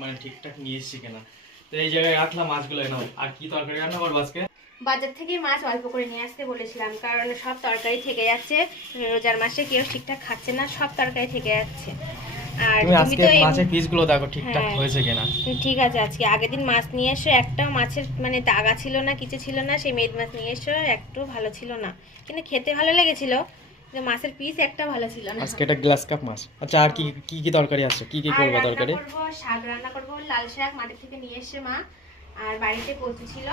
মানে ঠিকঠাক নিয়ে এসেছি কিনা। তো এই জায়গায় রাখলাম মাছগুলো। নাও, আর কি তরকারি রান্না করবো আজকে? বাজার থেকে মাছ অল্প করে নিয়ে আসতে বলেছিলাম, কারণ সব তরকারি থেকে যাচ্ছে। রোজার মাসে কেউ ঠিকঠাক খাচ্ছে না, সব তরকারি থেকে যাচ্ছে। আর তুমি তুমি আজকে তো মাছের পিসগুলো দেখো ঠিকঠাক হ্যাঁ হয়েছে কিনা। ঠিক আছে, আজকে আগের দিন মাছ নিয়ে এসো, একটাও মাছের মানে দাগা ছিল না, কিছু ছিল না। সেই মেদ মাছ নিয়ে এসো, একটু ভালো ছিল না, কিন্তু খেতে ভালো লেগেছিল, কিন্তু মাছের পিস একটা ভালো ছিল না। আজকে এটা গ্লাস কাপ মাছ। আচ্ছা, আর কি কি কি তরকারি আছে? কি কি আর করবো রান্না তরকারি? করব, শাক রান্না করব, লাল শাক মাঠে থেকে নিয়ে এসে মা। আর বাড়িতে কচু ছিল,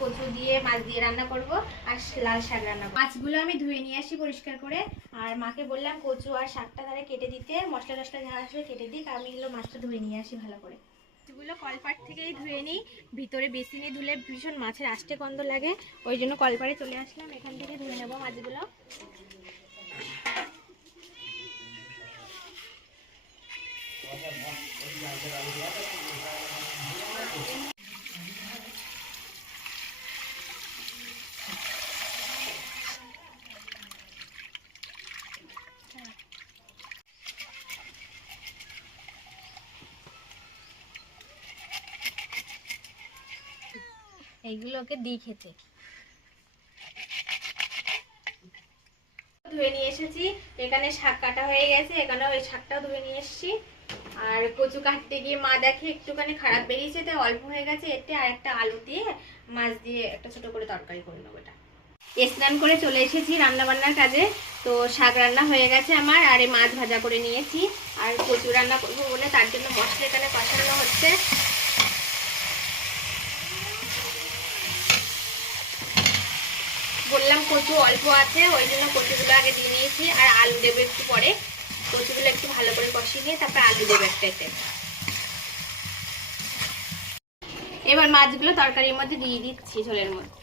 কচু দিয়ে মাছ দিয়ে রান্না করব। আর লাল শাক রান্না করব। মাছগুলো আমি ধুয়ে নিয়ে আসি পরিষ্কার করে। আর মাকে বললাম কচু আর শাকটা ধারে কেটে দিতে, মশলা টশলা যা আসবে কেটে দিই, আর আমি এগুলো মাছটা ধুয়ে নিয়ে আসি ভালো করে। মাছগুলো কলপাট থেকেই ধুয়ে নিই, ভিতরে বেসিনে ধুলে ভীষণ মাছের আষ্টে গন্ধ লাগে, ওই জন্য কলপাড়ে চলে আসলাম, এখান থেকে ধুয়ে নেবো মাছগুলো। এইগুলোকে দিই খেতে। ধুয়ে নিয়ে এসেছি, এখানে শাক কাটা হয়ে গেছে, এখানে ওই শাকটাও ধুয়ে নিয়ে এসেছি। আর কচু কাটতে গিয়ে মা দেখে একটুখানি খারাপ বেরিয়েছে, তাই অল্প হয়ে গেছে, এতে আর একটা আলু দিয়ে মাছ দিয়ে একটা ছোট করে তরকারি করে নেবো। এটা স্নান করে চলে এসেছি রান্না বান্নার কাজে। তো শাক রান্না হয়ে গেছে আমার, আর এই মাছ ভাজা করে নিয়েছি। আর কচু রান্না করবো বলে তার জন্য মশলা এখানে কষানো হচ্ছে। বললাম কচু অল্প আছে, ওই জন্য কচুগুলো আগে দিয়ে নিয়েছি, আর আলু দেবো একটু পরে। কচুগুলো একটু ভালো করে কষিয়ে নিয়ে তারপর আলু দেবো একটা এতে। এবার মাছগুলো তরকারির মধ্যে দিয়ে দিচ্ছি ঝোলের মধ্যে।